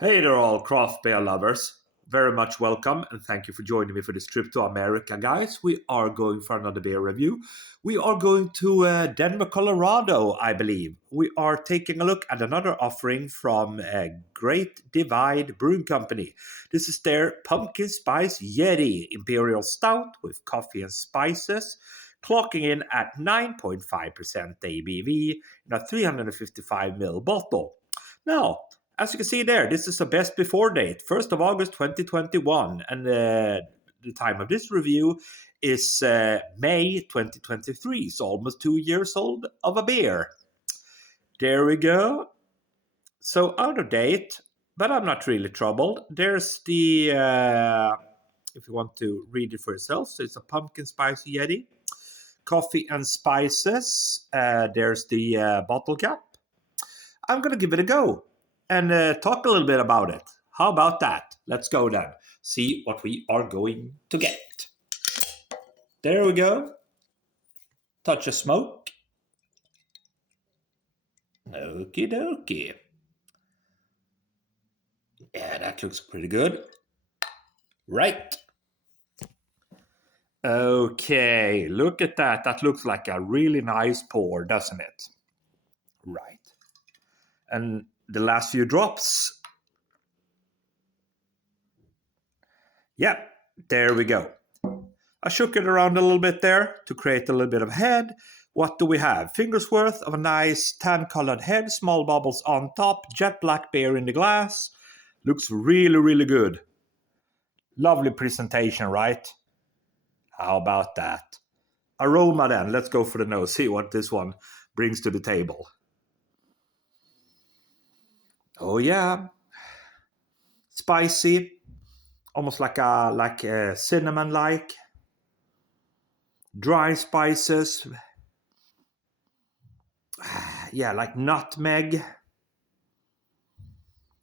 Hey there, all craft beer lovers. Very much welcome and thank you for joining me for this trip to America, guys. We are going for another beer review. We are going to Denver, Colorado, I believe. We are taking a look at another offering from Great Divide Brewing Company. This is their Pumpkin Spice Yeti Imperial Stout with coffee and spices, clocking in at 9.5% ABV in a 355ml bottle. Now, as you can see there, this is a best before date, 1st of August 2021. And the time of this review is May 2023. So almost 2 years old of a beer. There we go. So out of date, but I'm not really troubled. There's the, if you want to read it for yourself, so it's a pumpkin spice Yeti. Coffee and spices. There's the bottle cap. I'm going to give it a go and talk a little bit about it. How about that? Let's go then. See what we are going to get. There we go. Touch of smoke. Okie dokie. Yeah, that looks pretty good. Right. Okay, look at that. That looks like a really nice pour, doesn't it? Right. And the last few drops. Yeah, there we go. I shook it around a little bit there to create a little bit of head. What do we have? Fingers worth of a nice tan-colored head, small bubbles on top, jet black beer in the glass. Looks really, really good. Lovely presentation, right? How about that? Aroma then, let's go for the nose. See what this one brings to the table. Oh yeah. Spicy. Almost like a cinnamon-like. Dry spices. Yeah, like nutmeg.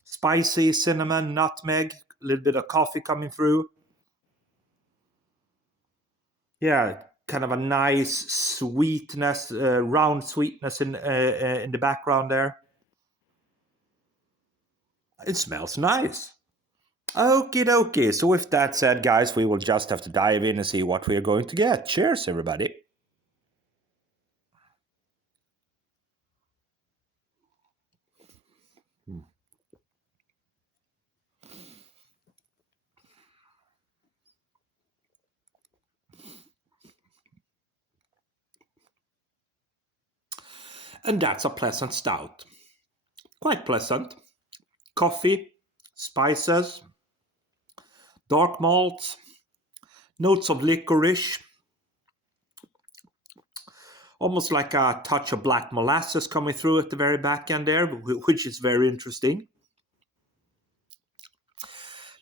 Spicy, cinnamon, nutmeg, a little bit of coffee coming through. Yeah, kind of a nice sweetness, round sweetness in the background there. It smells nice. Okie dokie. So with that said, guys, we will just have to dive in and see what we are going to get. Cheers, everybody. And that's a pleasant stout. Quite pleasant. Coffee, spices, dark malts, notes of licorice, almost like a touch of black molasses coming through at the very back end there, which is very interesting.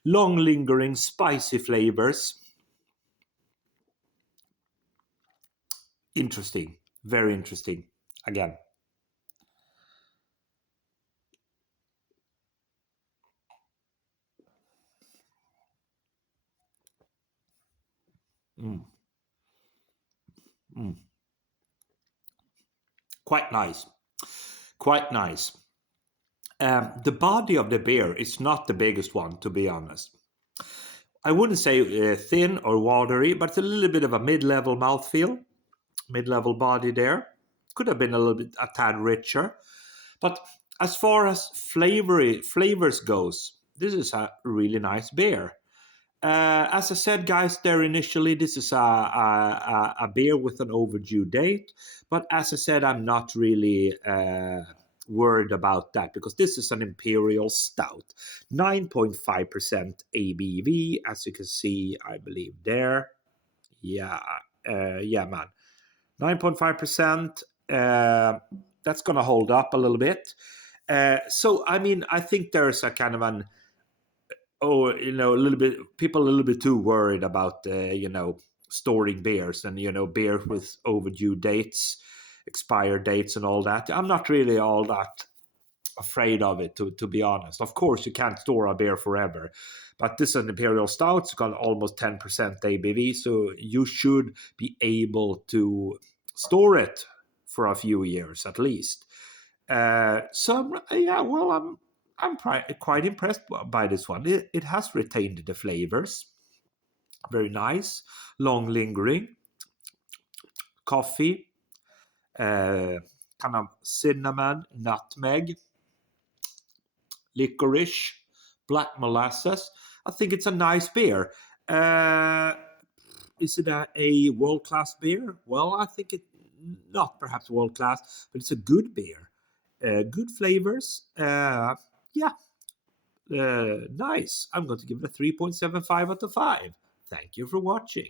Long lingering spicy flavors. Interesting. Very interesting. Again. Mm. Mm. Quite nice. Quite nice. The body of the beer is not the biggest one, to be honest. I wouldn't say thin or watery, but it's a little bit of a mid-level mouthfeel, mid-level body there. Could have been a little bit a tad richer, but as far as flavors goes, this is a really nice beer. As I said, guys, there initially, this is a beer with an overdue date. But as I said, I'm not really worried about that because this is an Imperial Stout. 9.5% ABV, as you can see, I believe there. Yeah, yeah, man. 9.5%. That's going to hold up a little bit. So, I mean, I think there's a kind of an a little bit people a little bit too worried about storing beers and beer with overdue dates, expired dates and all that. I'm not really all that afraid of it, to be honest. Of course you can't store a beer forever, but this is an Imperial Stout. It's got almost 10% ABV, so you should be able to store it for a few years at least. So yeah, well, I'm quite impressed by this one. It has retained the flavors. Very nice, long lingering coffee, kind of cinnamon, nutmeg, licorice, black molasses. I think it's a nice beer. Uh, is it a world class beer? Well, I think it not perhaps world class, but it's a good beer. Good flavors. Yeah, nice. I'm going to give it a 3.75 out of 5. Thank you for watching.